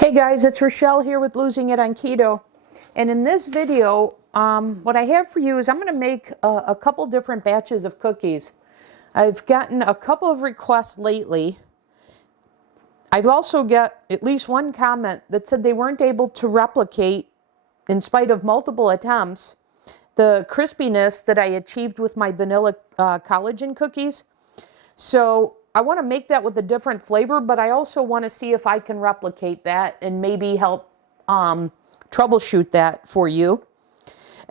Hey guys, it's Rochelle here with Losing It on Keto. And in this video, what I have for you is I'm going to make a couple different batches of cookies. I've gotten a couple of requests lately. I've also got at least one comment that said they weren't able to replicate, in spite of multiple attempts, the crispiness that I achieved with my vanilla collagen cookies. So I want to make that with a different flavor, but I also want to see if I can replicate that and maybe help troubleshoot that for you.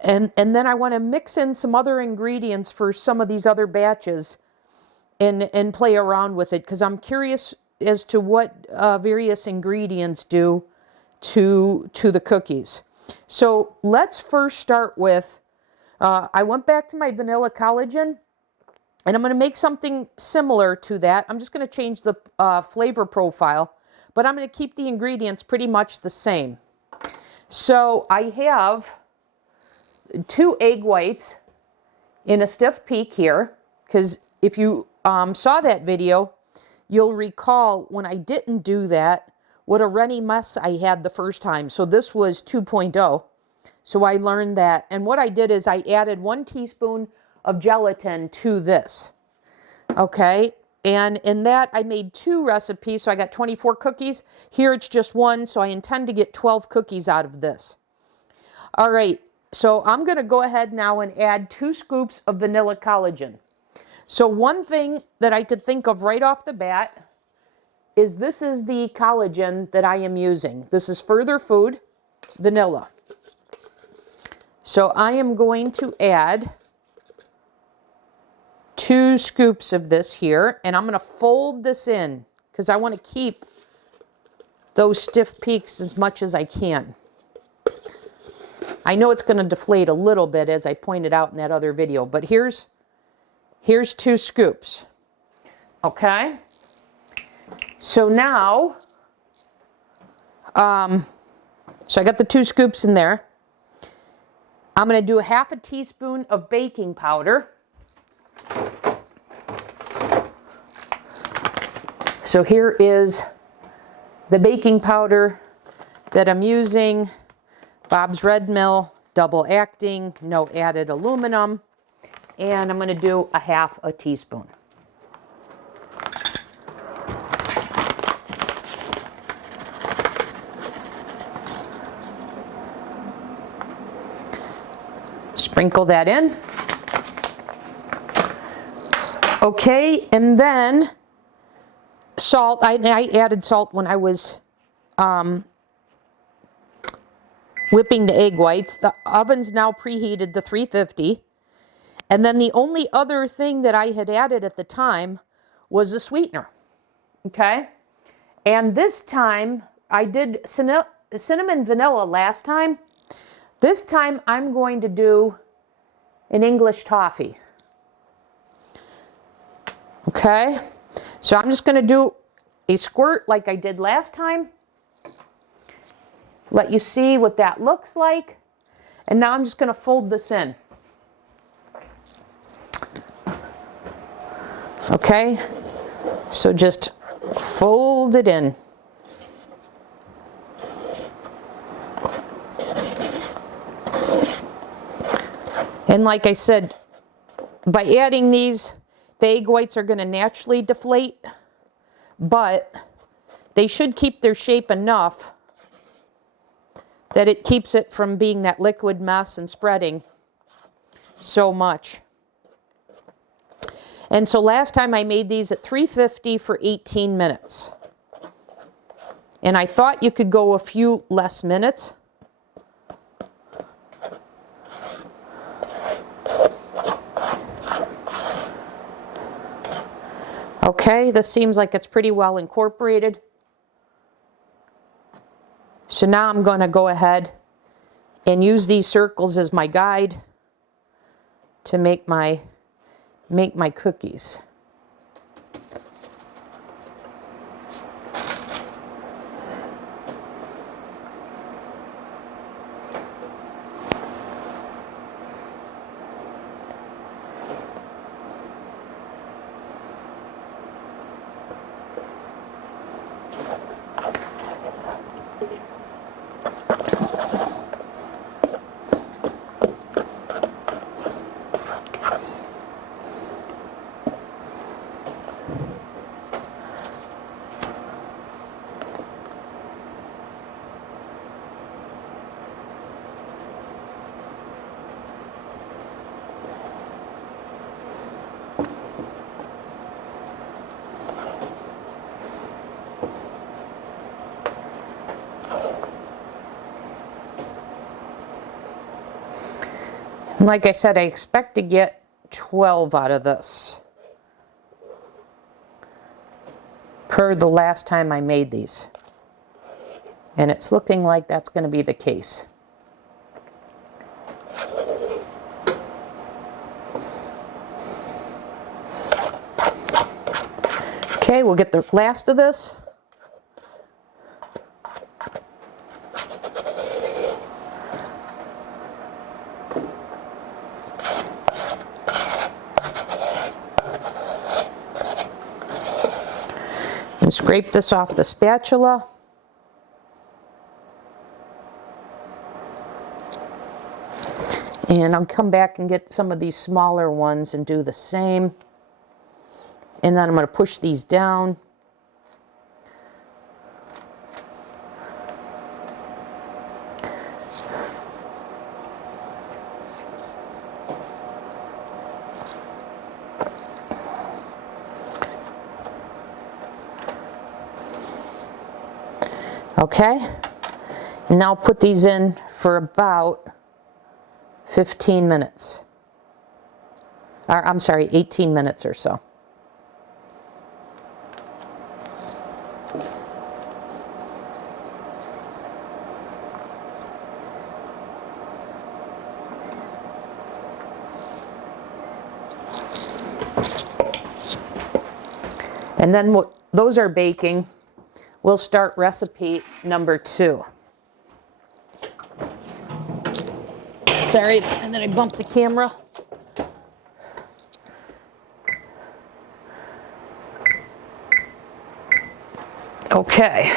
And then I want to mix in some other ingredients for some of these other batches and play around with it, because I'm curious as to what various ingredients do to the cookies. So let's first start with, I went back to my vanilla collagen. And I'm going to make something similar to that. I'm just going to change the flavor profile, but I'm going to keep the ingredients pretty much the same. So I have 2 egg whites in a stiff peak here, because if you saw that video, you'll recall when I didn't do that, what a runny mess I had the first time. So this was 2.0. So I learned that. And what I did is I added 1 teaspoon of gelatin to this. Okay, and in that I made 2 recipes, so I got 24 cookies. Here it's just 1, so I intend to get 12 cookies out of this. All right, so I'm going to go ahead now and add 2 scoops of vanilla collagen. So one thing that I could think of right off the bat is this is the collagen that I am using. This is Further Food Vanilla. So I am going to add 2 scoops of this here, and I'm going to fold this in because I want to keep those stiff peaks as much as I can. I know it's going to deflate a little bit, as I pointed out in that other video, but here's 2 scoops. Okay? So now, so I got the 2 scoops in there. I'm going to do 1/2 teaspoon of baking powder. So here is the baking powder that I'm using. Bob's Red Mill, double acting, no added aluminum. And I'm going to do 1/2 teaspoon. Sprinkle that in. Okay, and then salt. I added salt when I was whipping the egg whites. The oven's now preheated to 350. And then the only other thing that I had added at the time was a sweetener. Okay? And this time, I did cinnamon vanilla last time. This time, I'm going to do an English toffee. Okay? So I'm just going to do a squirt like I did last time. Let you see what that looks like. And now I'm just going to fold this in. Okay? So just fold it in. And like I said, by adding these, the egg whites are going to naturally deflate, but they should keep their shape enough that it keeps it from being that liquid mess and spreading so much. And so last time I made these at 350 for 18 minutes. And I thought you could go a few less minutes. Okay, this seems like it's pretty well incorporated. So now I'm going to go ahead and use these circles as my guide to make my cookies. Like I said, I expect to get 12 out of this per the last time I made these. And it's looking like that's going to be the case. Okay, we'll get the last of this. And scrape this off the spatula. And I'll come back and get some of these smaller ones and do the same. And then I'm going to push these down. Okay, and now put these in for about 15 minutes. Or, I'm sorry, 18 minutes or so. And then those are baking. We'll start recipe number 2. Sorry, and then I bumped the camera. Okay.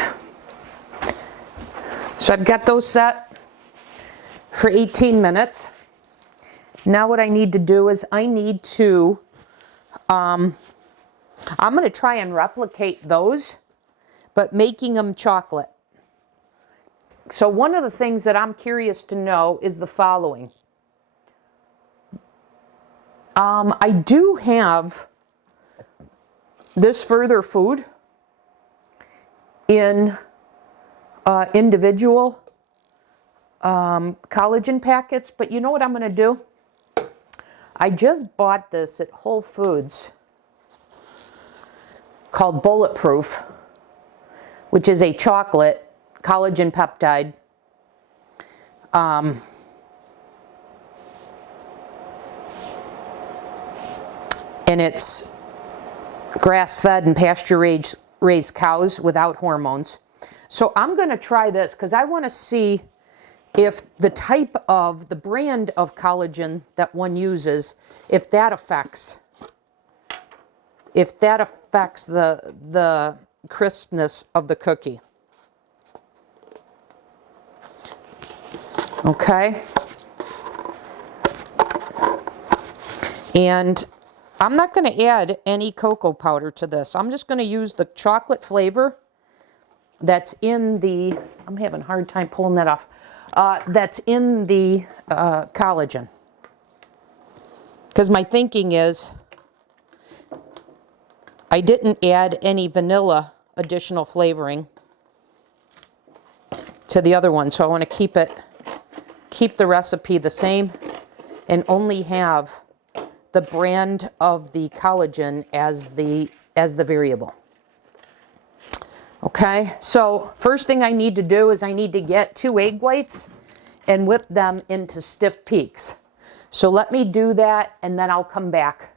So I've got those set for 18 minutes. Now what I need to do is I need to, I'm going to try and replicate those, but making them chocolate. So one of the things that I'm curious to know is the following. I do have this further food in individual collagen packets, but you know what I'm going to do? I just bought this at Whole Foods called Bulletproof, which is a chocolate collagen peptide. And it's grass-fed and pasture-raised cows without hormones. So I'm going to try this because I want to see if the brand of collagen that one uses, if that affects the crispness of the cookie. Okay. And I'm not going to add any cocoa powder to this. I'm just going to use the chocolate flavor that's in the, I'm having a hard time pulling that off, that's in the collagen. Because my thinking is, I didn't add any vanilla additional flavoring to the other one, so I want to keep the recipe the same and only have the brand of the collagen as the variable. Okay, so first thing I need to do is I need to get 2 egg whites and whip them into stiff peaks. So let me do that and then I'll come back.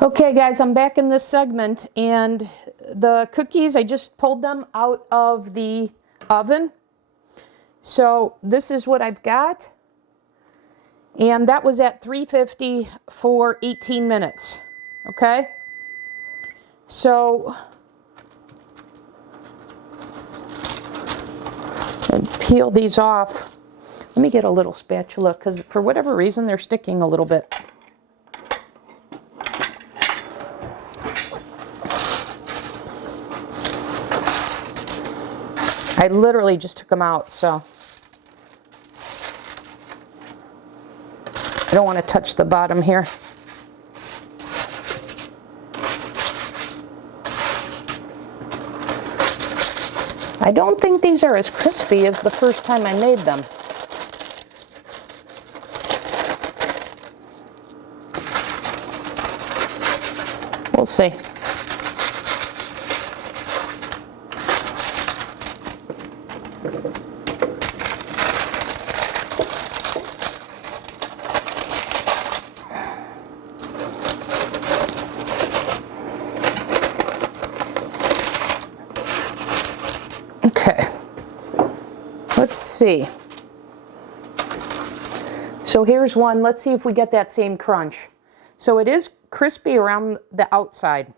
Okay guys, I'm back in this segment and the cookies, I just pulled them out of the oven. So this is what I've got. And that was at 350 for 18 minutes. Okay? So, and peel these off. Let me get a little spatula because for whatever reason they're sticking a little bit. I literally just took them out, so I don't want to touch the bottom here. I don't think these are as crispy as the first time I made them. We'll see. Okay, let's see. So here's one. Let's see if we get that same crunch. So it is crispy around the outside.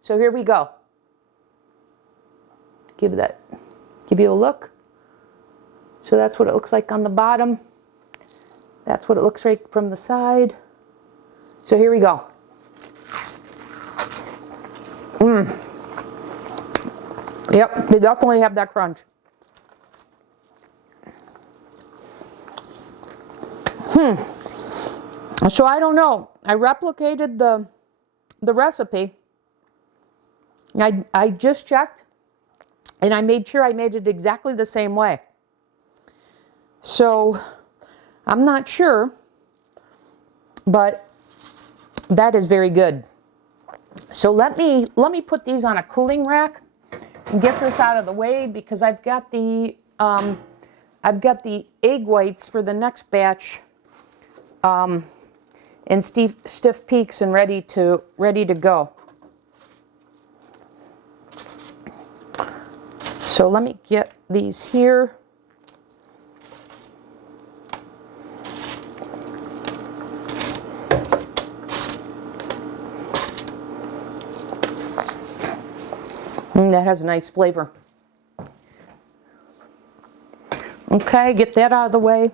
So here we go. Give you a look. So that's what it looks like on the bottom. That's what it looks like from the side. So here we go. Yep, they definitely have that crunch. So I don't know. I replicated the recipe. I just checked, and I made sure I made it exactly the same way. So I'm not sure, but that is very good. So let me put these on a cooling rack and get this out of the way because I've got the egg whites for the next batch in stiff peaks and ready to go. So let me get these here. That has a nice flavor. Okay, get that out of the way.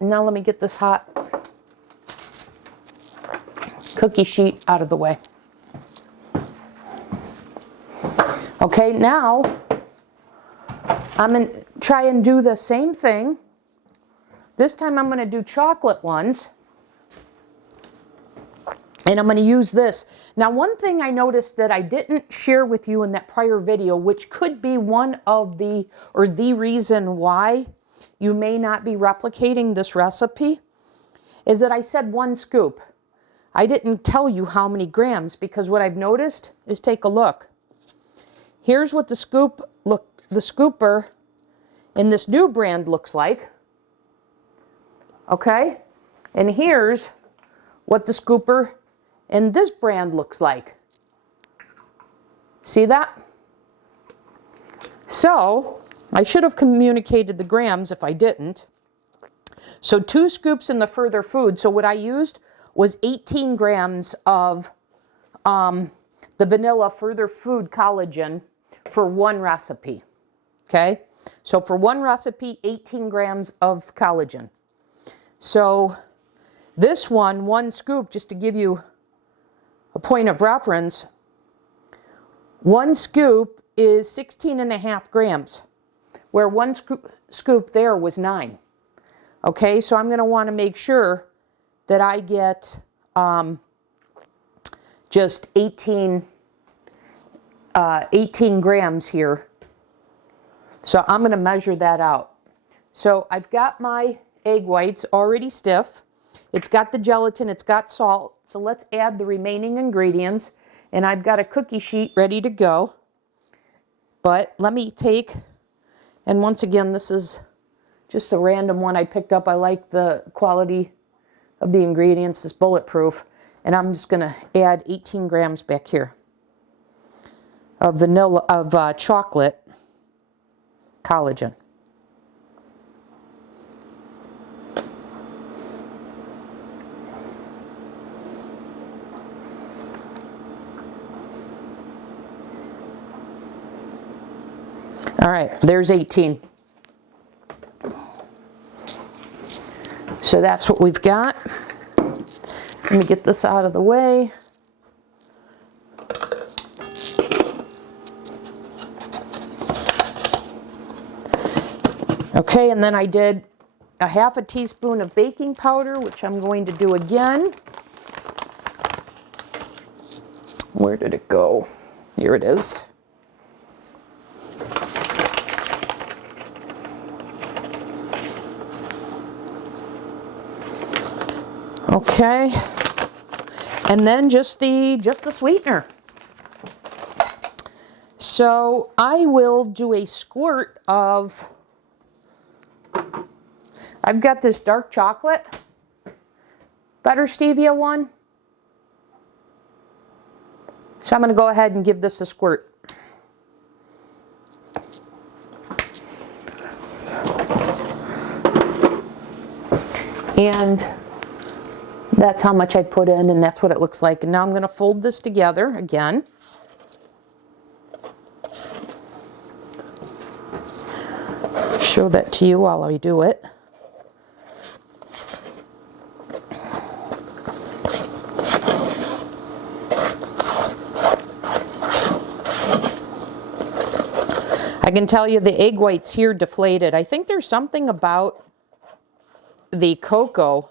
Now let me get this hot cookie sheet out of the way. Okay, now I'm going to try and do the same thing. This time I'm going to do chocolate ones. And I'm going to use this. Now, one thing I noticed that I didn't share with you in that prior video, which could be one of the reason why you may not be replicating this recipe, is that I said 1 scoop. I didn't tell you how many grams because what I've noticed is, take a look. Here's what the scooper in this new brand looks like. Okay? And here's what the scooper in this brand looks like. See that? So, I should have communicated the grams if I didn't. So 2 scoops in the further food. So what I used was 18 grams of the vanilla further food collagen for 1 recipe. Okay? So for 1 recipe, 18 grams of collagen. So this 1 scoop, just to give you a point of reference, 1 scoop is 16.5 grams, where 1 scoop there was 9. Okay, so I'm going to want to make sure that I get just 18 grams here. So I'm going to measure that out. So I've got my egg whites already stiff. It's got the gelatin, it's got salt. So let's add the remaining ingredients. And I've got a cookie sheet ready to go. But let me take, and once again, this is just a random one I picked up. I like the quality of the ingredients, it's bulletproof. And I'm just going to add 18 grams back here of chocolate collagen. All right, there's 18. So that's what we've got. Let me get this out of the way. Okay, and then I did a half a teaspoon of baking powder, which I'm going to do again. Where did it go? Here it is. Okay, and then just the sweetener. So I will do a squirt of, I've got this dark chocolate butter stevia one. So I'm going to go ahead and give this a squirt. And that's how much I put in, and that's what it looks like. And now I'm going to fold this together again. Show that to you while I do it. I can tell you the egg whites here deflated. I think there's something about the cocoa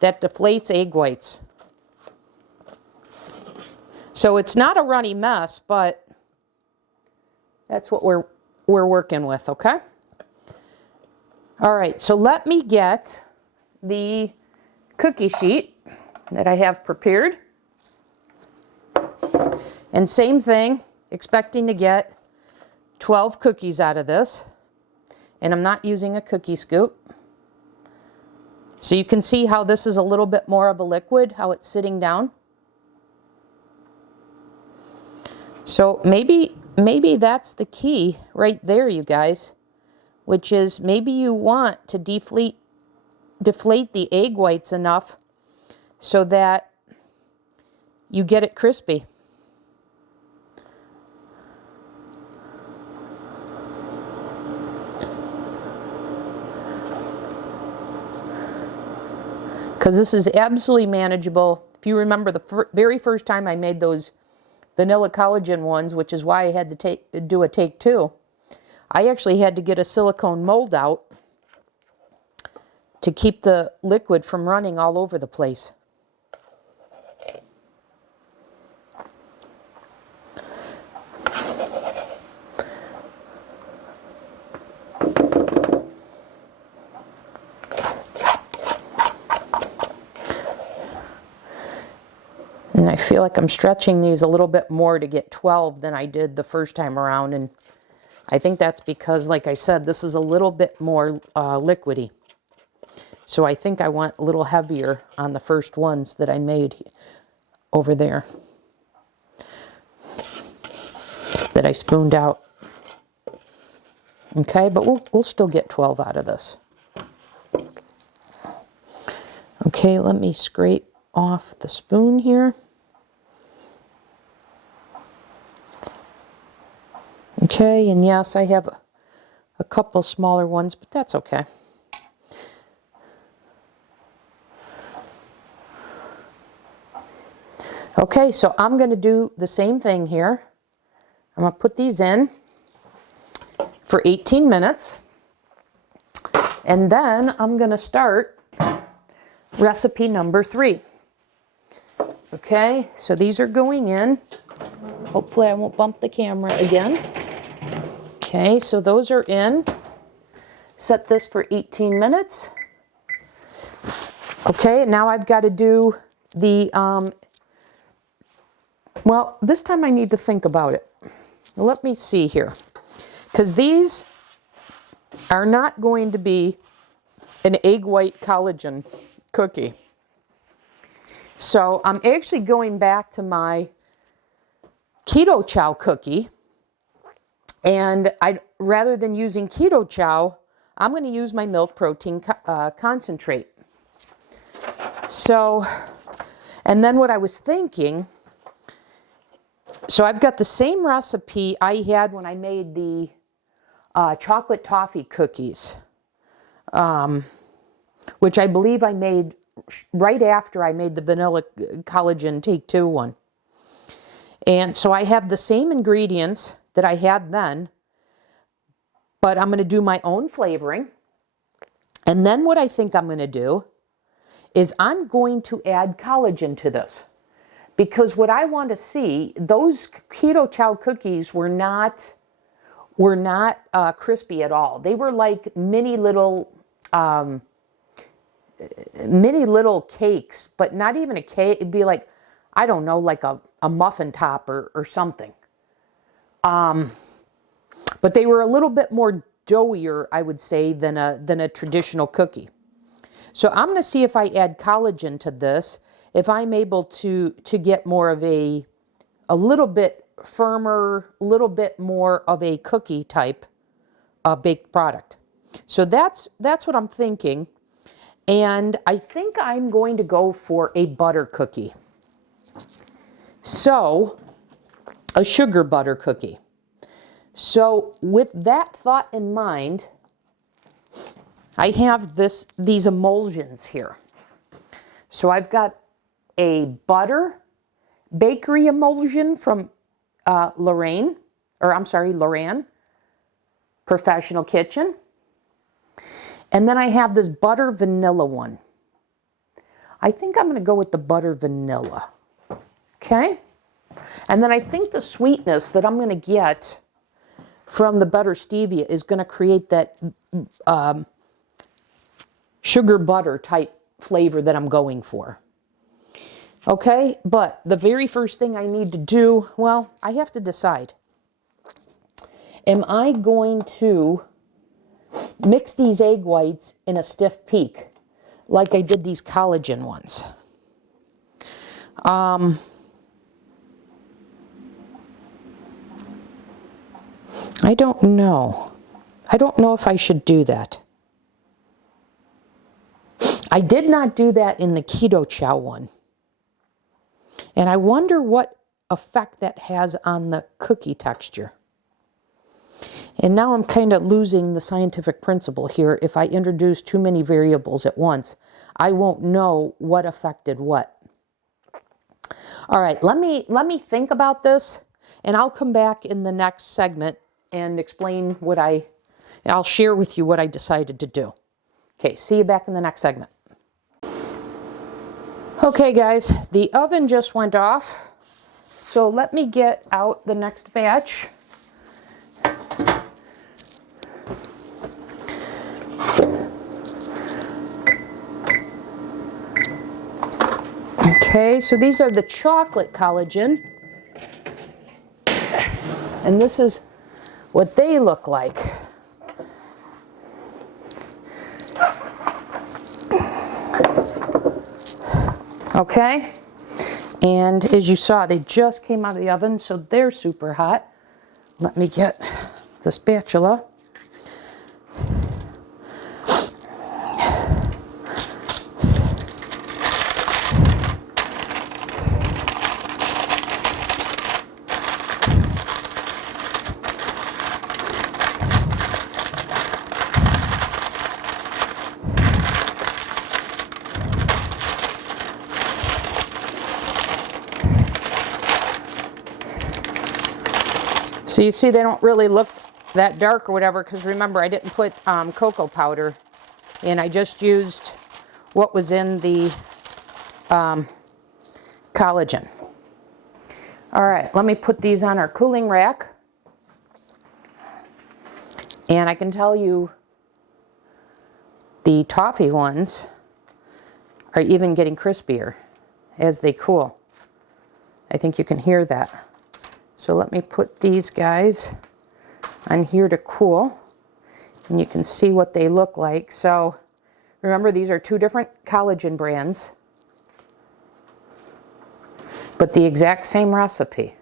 that deflates egg whites. So it's not a runny mess, but that's what we're working with, okay? All right, so let me get the cookie sheet that I have prepared. And same thing, expecting to get 12 cookies out of this. And I'm not using a cookie scoop. So you can see how this is a little bit more of a liquid, how it's sitting down. So maybe that's the key right there, you guys, which is maybe you want to deflate the egg whites enough so that you get it crispy. Because this is absolutely manageable. If you remember the very first time I made those vanilla collagen ones, which is why I had to do a take two, I actually had to get a silicone mold out to keep the liquid from running all over the place. And I feel like I'm stretching these a little bit more to get 12 than I did the first time around. And I think that's because, like I said, this is a little bit more liquidy. So I think I want a little heavier on the first ones that I made over there that I spooned out. Okay, but we'll still get 12 out of this. Okay, let me scrape off the spoon here. Okay, and yes, I have a couple smaller ones, but that's okay. Okay, so I'm going to do the same thing here. I'm going to put these in for 18 minutes. And then I'm going to start recipe number 3. Okay, so these are going in. Hopefully I won't bump the camera again. Okay, so those are in. Set this for 18 minutes. Okay, now I've got to do the, well, this time I need to think about it. Let me see here. Because these are not going to be an egg white collagen cookie. So I'm actually going back to my Keto Chow cookie. And rather than using Keto Chow, I'm going to use my milk protein concentrate. So, and then what I was thinking So I've got the same recipe I had when I made the chocolate toffee cookies, which I believe I made right after I made the vanilla collagen take 2 one. And so I have the same ingredients that I had then, but I'm going to do my own flavoring. And then what I think I'm going to do is I'm going to add collagen to this. Because what I want to see, those Keto Chow cookies were not crispy at all. They were like mini little cakes, but not even a cake. It'd be like, I don't know, like a muffin top or something. But they were a little bit more doughier, I would say, than a traditional cookie. So I'm going to see if I add collagen to this, if I'm able to get more of a little bit firmer, a little bit more of a cookie type baked product. So that's what I'm thinking. And I think I'm going to go for a butter cookie. So, a sugar butter cookie. So, with that thought in mind, I have these emulsions here. So I've got a butter bakery emulsion from Loran Professional Kitchen. And then I have this butter vanilla one. I think I'm going to go with the butter vanilla. Okay? And then I think the sweetness that I'm going to get from the butter stevia is going to create that sugar butter type flavor that I'm going for. Okay? But the very first thing I need to do, well, I have to decide. Am I going to mix these egg whites in a stiff peak like I did these collagen ones? I don't know. I don't know if I should do that. I did not do that in the Keto Chow one. And I wonder what effect that has on the cookie texture. And now I'm kind of losing the scientific principle here. If I introduce too many variables at once, I won't know what affected what. All right, let me think about this, and I'll come back in the next segment and explain I'll share with you what I decided to do. Okay, see you back in the next segment. Okay guys, the oven just went off, so let me get out the next batch. Okay, so these are the chocolate collagen, and this is what they look like. Okay, and as you saw, they just came out of the oven, so they're super hot. Let me get the spatula. So you see they don't really look that dark or whatever, because remember I didn't put cocoa powder in. I just used what was in the collagen. All right, let me put these on our cooling rack. And I can tell you the toffee ones are even getting crispier as they cool. I think you can hear that. So let me put these guys on here to cool, and you can see what they look like. So remember, these are 2 different collagen brands, but the exact same recipe.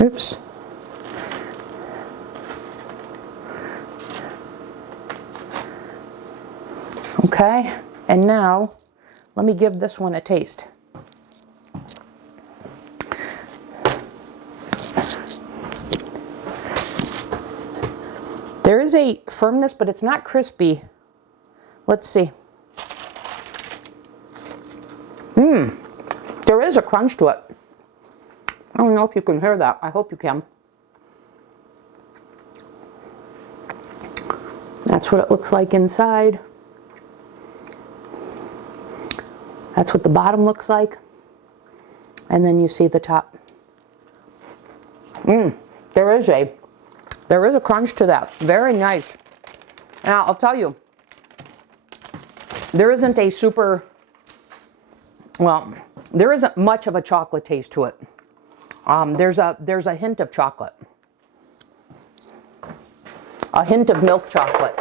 Oops. Okay, and now let me give this one a taste. There is a firmness, but it's not crispy. Let's see. There is a crunch to it. I don't know if you can hear that. I hope you can. That's what it looks like inside. That's what the bottom looks like. And then you see the top. There is a crunch to that. Very nice. Now, I'll tell you, there isn't a super, well, there isn't much of a chocolate taste to it. There's a hint of chocolate. A hint of milk chocolate.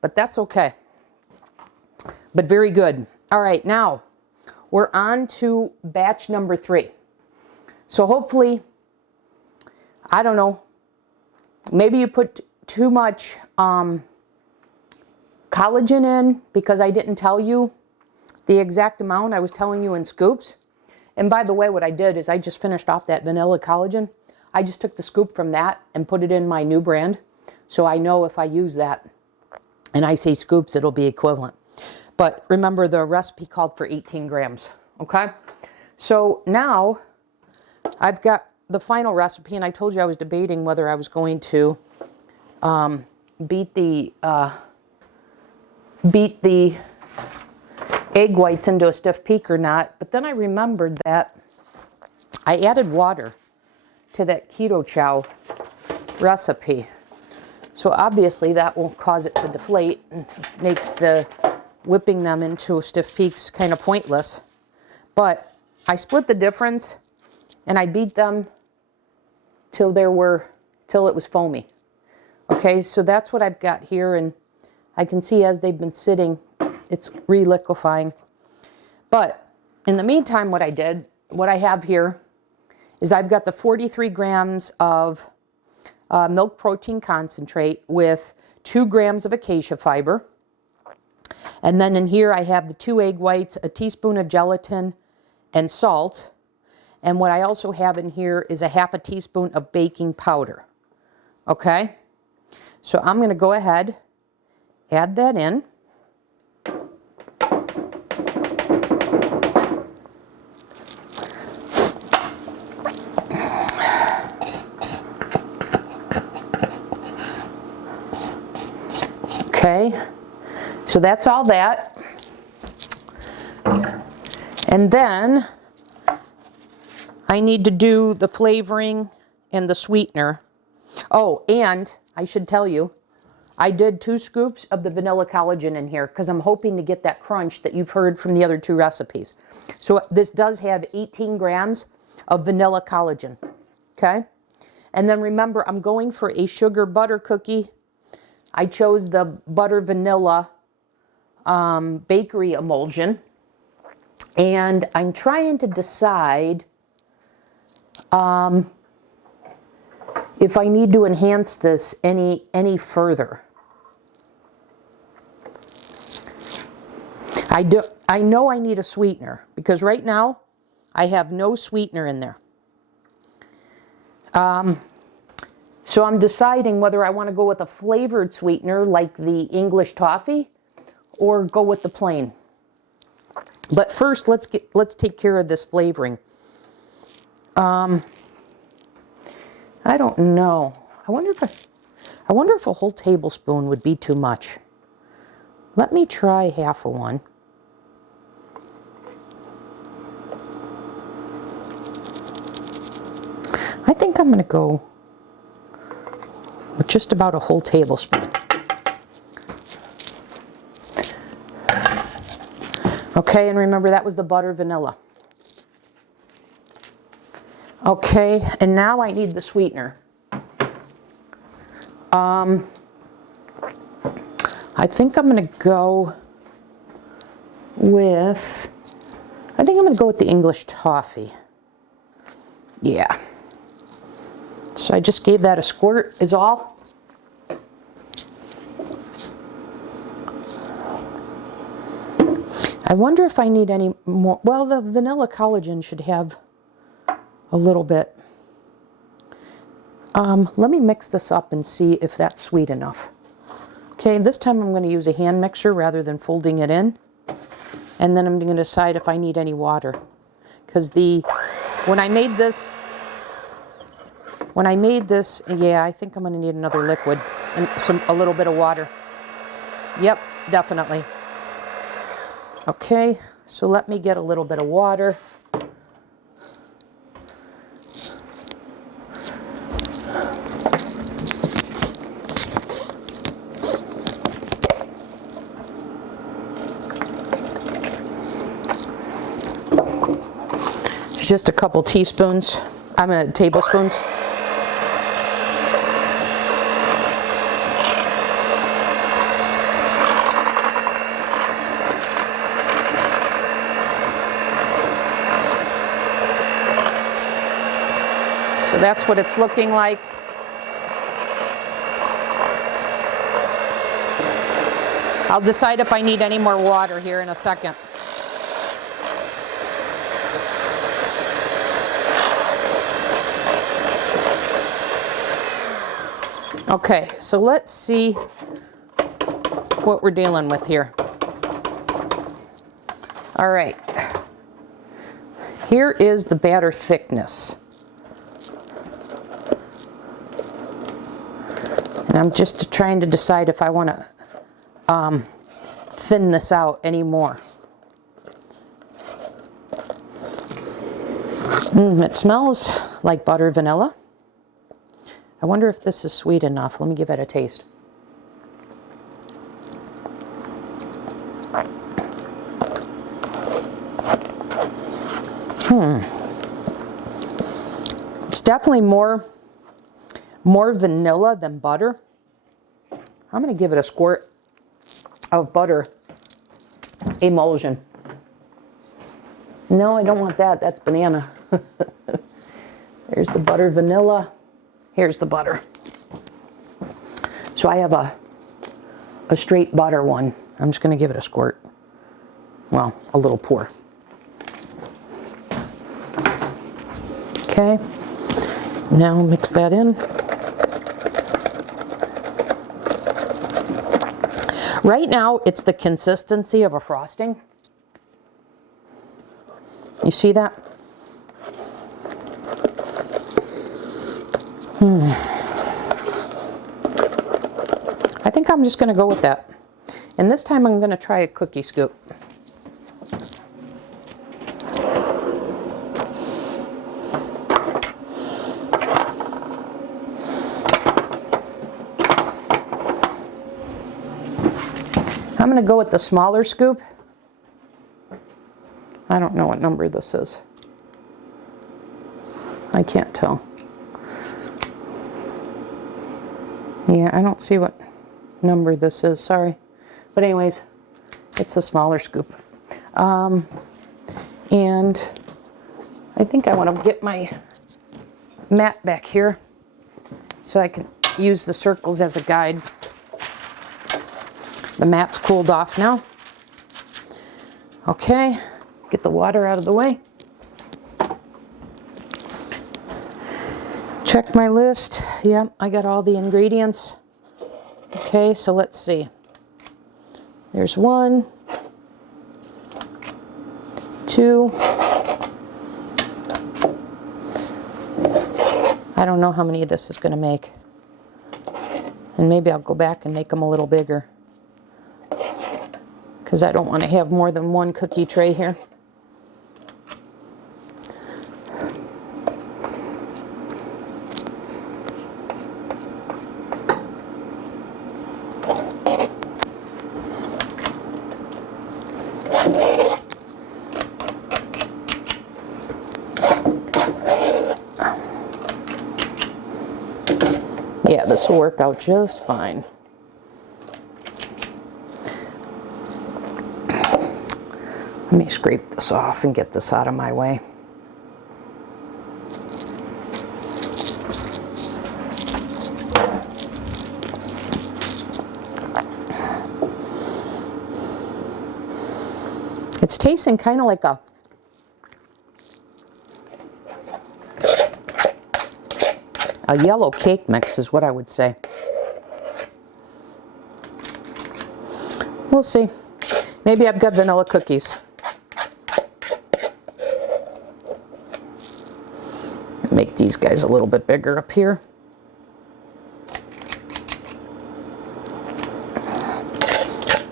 But that's okay. But very good. All right, now we're on to batch number 3. So hopefully, I don't know, maybe you put too much collagen in because I didn't tell you the exact amount. I was telling you in scoops. And by the way, what I did is I just finished off that vanilla collagen. I just took the scoop from that and put it in my new brand. So I know if I use that and I say scoops, it'll be equivalent. But remember, the recipe called for 18 grams. Okay? So now I've got the final recipe, and I told you I was debating whether I was going to beat the egg whites into a stiff peak or not. But then I remembered that I added water to that Keto Chow recipe. So obviously that will cause it to deflate and makes the whipping them into stiff peaks kind of pointless. But I split the difference and I beat them till it was foamy. Okay, so that's what I've got here, and I can see as they've been sitting, it's re-liquefying. But in the meantime, what I have here is I've got the 43 grams of milk protein concentrate with 2 grams of acacia fiber. And then in here I have the 2 egg whites, a teaspoon of gelatin, and salt. And what I also have in here is a half a teaspoon of baking powder. Okay? So I'm going to go ahead, add that in. Okay, so that's all that. And then I need to do the flavoring and the sweetener. Oh, and I should tell you, I did 2 scoops of the vanilla collagen in here because I'm hoping to get that crunch that you've heard from the other 2 recipes. So this does have 18 grams of vanilla collagen. Okay? And then remember, I'm going for a sugar butter cookie. I chose the butter vanilla bakery emulsion. And I'm trying to decide if I need to enhance this any further. I know I need a sweetener because right now I have no sweetener in there. So I'm deciding whether I want to go with a flavored sweetener like the English toffee or go with the plain. But first, let's take care of this flavoring. I don't know. I wonder if a whole tablespoon would be too much. Let me try half of one. I think I'm going to go with just about a whole tablespoon. Okay, and remember that was the butter vanilla. Okay, and now I need the sweetener. I think I'm going to go with the English toffee. Yeah. So I just gave that a squirt is all. I wonder if I need any more. Well, the vanilla collagen should have a little bit. Let me mix this up and see if that's sweet enough. Okay, this time I'm going to use a hand mixer rather than folding it in. And then I'm going to decide if I need any water. Because when I made this, yeah, I think I'm going to need another liquid and a little bit of water. Yep, definitely. Okay, so let me get a little bit of water. Just a couple tablespoons. So that's what it's looking like. I'll decide if I need any more water here in a second. Okay, so let's see what we're dealing with here. All right, here is the batter thickness. And I'm just trying to decide if I want to thin this out anymore. It smells like butter vanilla. I wonder if this is sweet enough. Let me give it a taste. It's definitely more vanilla than butter. I'm going to give it a squirt of butter emulsion. No, I don't want that. That's banana. There's the butter vanilla. Here's the butter. So I have a straight butter one. I'm just going to give it a squirt. Well, a little pour. Okay. Now mix that in. Right now, it's the consistency of a frosting. You see that? I think I'm just going to go with that. And this time I'm going to try a cookie scoop. I'm going to go with the smaller scoop. I don't know what number this is. I can't tell. Yeah, I don't see what number this is, sorry. But anyways, it's a smaller scoop. And I think I want to get my mat back here so I can use the circles as a guide. The mat's cooled off now. Okay, get the water out of the way. Check my list. Yep, I got all the ingredients. Okay, so let's see. There's 1, 2. I don't know how many of this is going to make. And maybe I'll go back and make them a little bigger, because I don't want to have more than one cookie tray here. Yeah, this will work out just fine. Let me scrape this off and get this out of my way. It's tasting kind of like a yellow cake mix is what I would say. We'll see. Maybe I've got vanilla cookies. Make these guys a little bit bigger up here.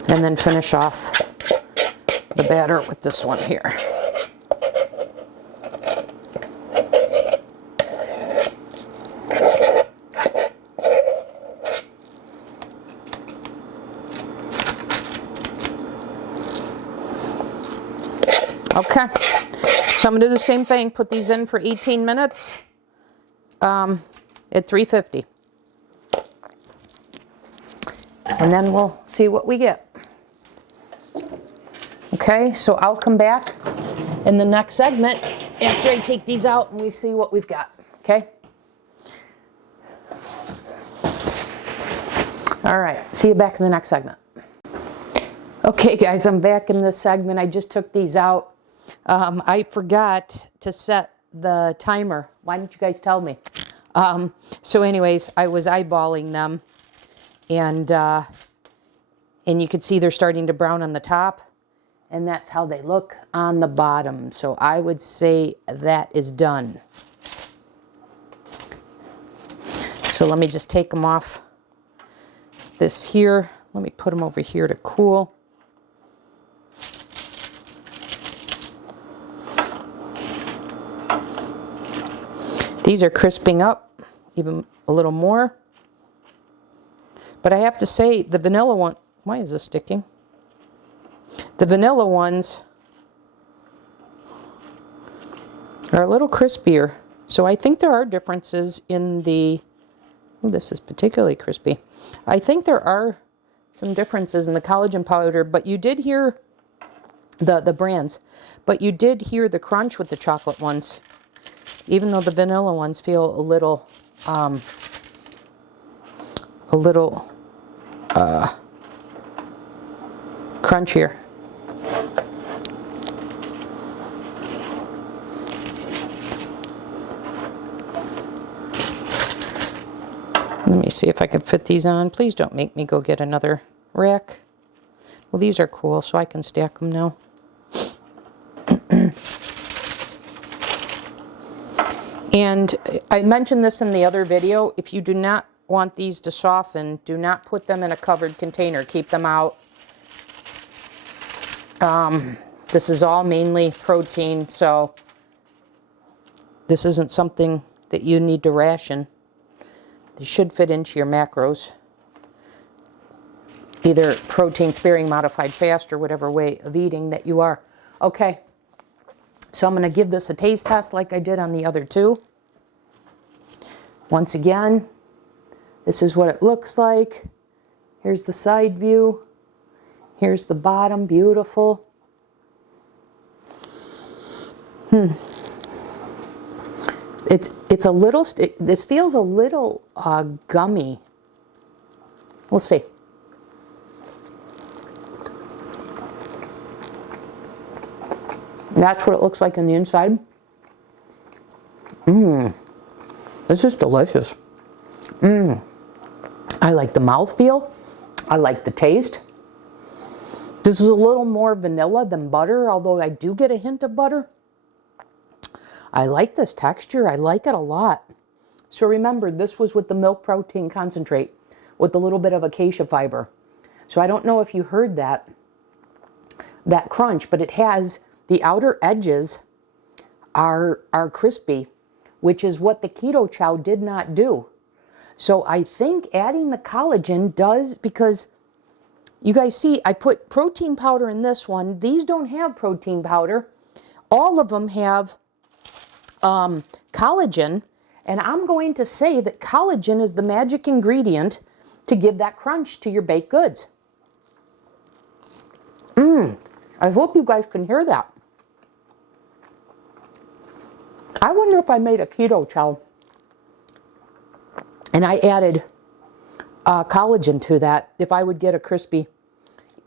And then finish off the batter with this one here. Okay, so I'm going to do the same thing. Put these in for 18 minutes at 350. And then we'll see what we get. Okay, so I'll come back in the next segment after I take these out and we see what we've got. Okay? All right, see you back in the next segment. Okay, guys, I'm back in this segment. I just took these out. I forgot to set the timer. Why didn't you guys tell me? So anyways, I was eyeballing them, and you can see they're starting to brown on the top, and that's how they look on the bottom. So I would say that is done. So let me just take them off this here. Let me put them over here to cool. These are crisping up even a little more. But I have to say, the vanilla one, why is this sticking? The vanilla ones are a little crispier. So I think there are differences in the, oh, this is particularly crispy. I think there are some differences in the collagen powder, but you did hear the brands, but you did hear the crunch with the chocolate ones. Even though the vanilla ones feel a little crunchier. Let me see if I can fit these on. Please don't make me go get another rack. Well, these are cool, so I can stack them now. And I mentioned this in the other video. If you do not want these to soften, do not put them in a covered container. Keep them out. This is all mainly protein, so this isn't something that you need to ration. They should fit into your macros. Either protein sparing, modified fast, or whatever way of eating that you are. Okay. So I'm going to give this a taste test like I did on the other two. Once again, this is what it looks like. Here's the side view. Here's the bottom, beautiful. It's a little, this feels a little gummy. We'll see. That's what it looks like on the inside. This is delicious. I like the mouthfeel. I like the taste. This is a little more vanilla than butter, although I do get a hint of butter. I like this texture. I like it a lot. So remember, this was with the milk protein concentrate with a little bit of acacia fiber. So I don't know if you heard that crunch, but it has, the outer edges are crispy, which is what the Keto Chow did not do. So I think adding the collagen does, because you guys see, I put protein powder in this one. These don't have protein powder. All of them have collagen, and I'm going to say that collagen is the magic ingredient to give that crunch to your baked goods. I hope you guys can hear that. I wonder if I made a Keto Chow and I added collagen to that, if I would get a crispy.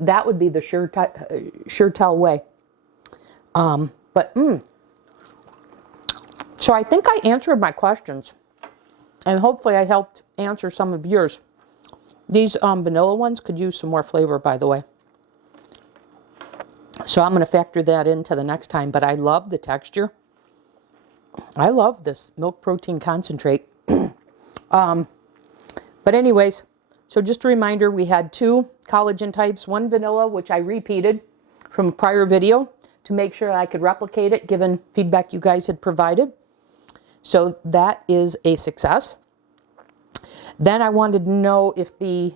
That would be the sure tell way. But so I think I answered my questions, and hopefully I helped answer some of yours. These vanilla ones could use some more flavor, by the way. So I'm going to factor that into the next time. But I love the texture. I love this milk protein concentrate. But anyways, so just a reminder, we had 2 collagen types, 1 vanilla, which I repeated from a prior video to make sure I could replicate it, given feedback you guys had provided. So that is a success. Then I wanted to know if the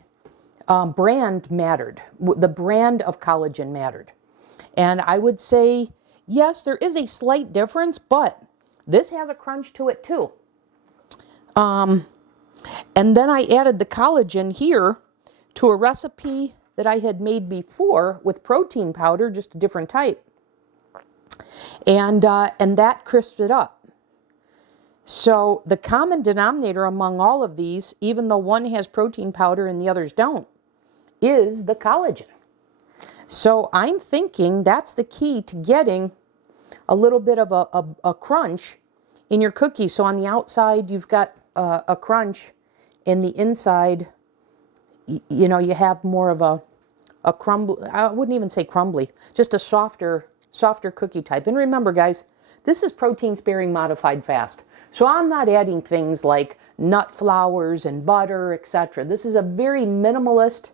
brand mattered, the brand of collagen mattered. And I would say, yes, there is a slight difference, but this has a crunch to it too. And then I added the collagen here to a recipe that I had made before with protein powder, just a different type. And that crisped it up. So the common denominator among all of these, even though one has protein powder and the others don't, is the collagen. So I'm thinking that's the key to getting a little bit of a crunch in your cookie. So on the outside, you've got a crunch. In the inside, you know, you have more of a crumbly, I wouldn't even say crumbly, just a softer cookie type. And remember, guys, this is protein sparing modified fast. So I'm not adding things like nut flours and butter, etc. This is a very minimalist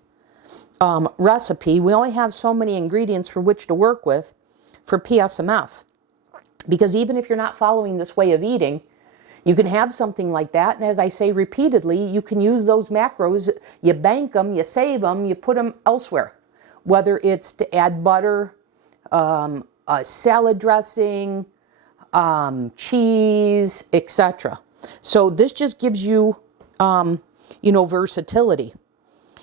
recipe. We only have so many ingredients for which to work with for PSMF. Because even if you're not following this way of eating, you can have something like that, and as I say repeatedly, you can use those macros, you bank them, you save them, you put them elsewhere. Whether it's to add butter, a salad dressing, cheese, etc. So this just gives you, versatility.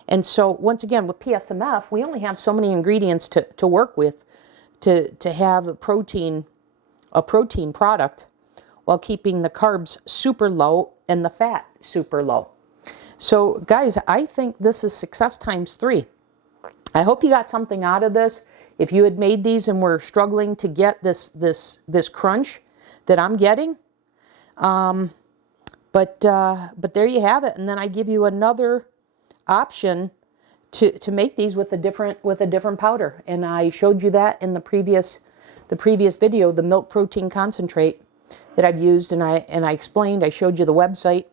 And so once again, with PSMF, we only have so many ingredients to work with to have a protein product, while keeping the carbs super low and the fat super low. So guys, I think this is success times 3. I hope you got something out of this. If you had made these and were struggling to get this crunch that I'm getting, but there you have it. And then I give you another option to make these with a different powder. And I showed you that in the previous video, the milk protein concentrate that I've used, and I explained, I showed you the website,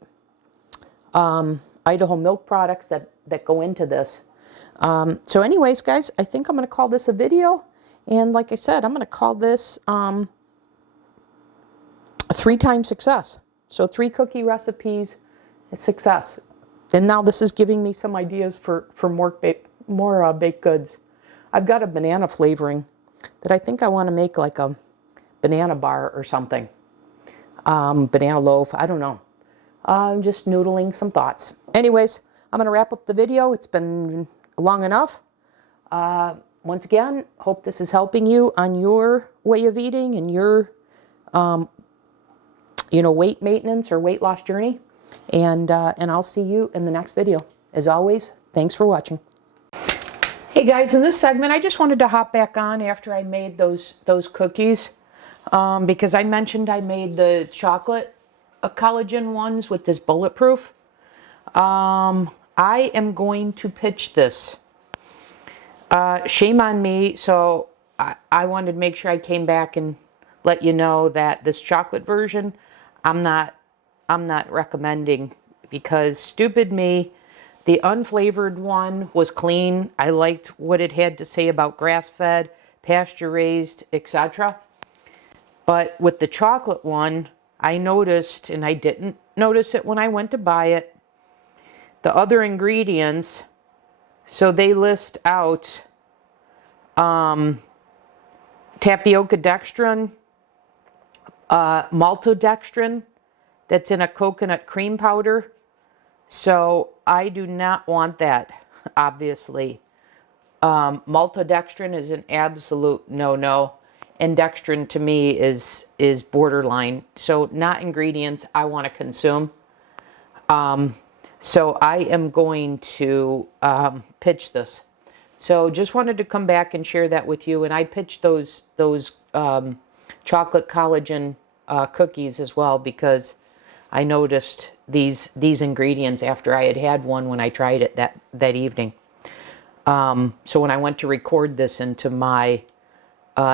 Idaho milk products that go into this. So anyways, guys, I think I'm going to call this a video. And like I said, I'm going to call this a 3-time success. So 3 cookie recipes, a success. And now this is giving me some ideas for more baked goods. I've got a banana flavoring that I think I want to make like a banana bar or something. Banana loaf, I don't know. I'm just noodling some thoughts. Anyways, I'm going to wrap up the video. It's been long enough. Once again, hope this is helping you on your way of eating and your, weight maintenance or weight loss journey. And I'll see you in the next video. As always, thanks for watching. Hey guys, in this segment, I just wanted to hop back on after I made those cookies. Because I mentioned I made the chocolate collagen ones with this bulletproof. I am going to pitch this. Shame on me. So I wanted to make sure I came back and let you know that this chocolate version, I'm not recommending, because stupid me, the unflavored one was clean. I liked what it had to say about grass-fed, pasture-raised, etc. But with the chocolate one, I noticed, and I didn't notice it when I went to buy it, the other ingredients. So they list out tapioca dextrin, maltodextrin, that's in a coconut cream powder. So I do not want that, obviously. Maltodextrin is an absolute no-no. And dextrin to me is borderline. So not ingredients I want to consume. So I am going to pitch this. So just wanted to come back and share that with you. And I pitched those chocolate collagen cookies as well, because I noticed these ingredients after I had one when I tried it that evening. So when I went to record this into my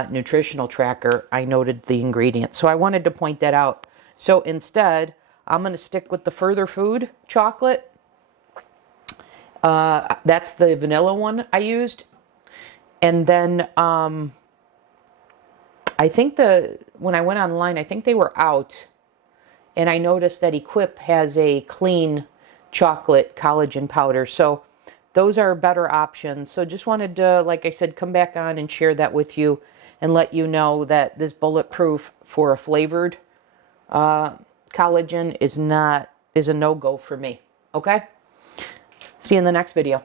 nutritional tracker, I noted the ingredients. So I wanted to point that out. So instead, I'm going to stick with the Further Food chocolate. That's the vanilla one I used. And then I think when I went online, I think they were out. And I noticed that Equip has a clean chocolate collagen powder. So those are better options. So just wanted to, like I said, come back on and share that with you and let you know that this bulletproof for a flavored collagen is a no-go for me. Okay? See you in the next video.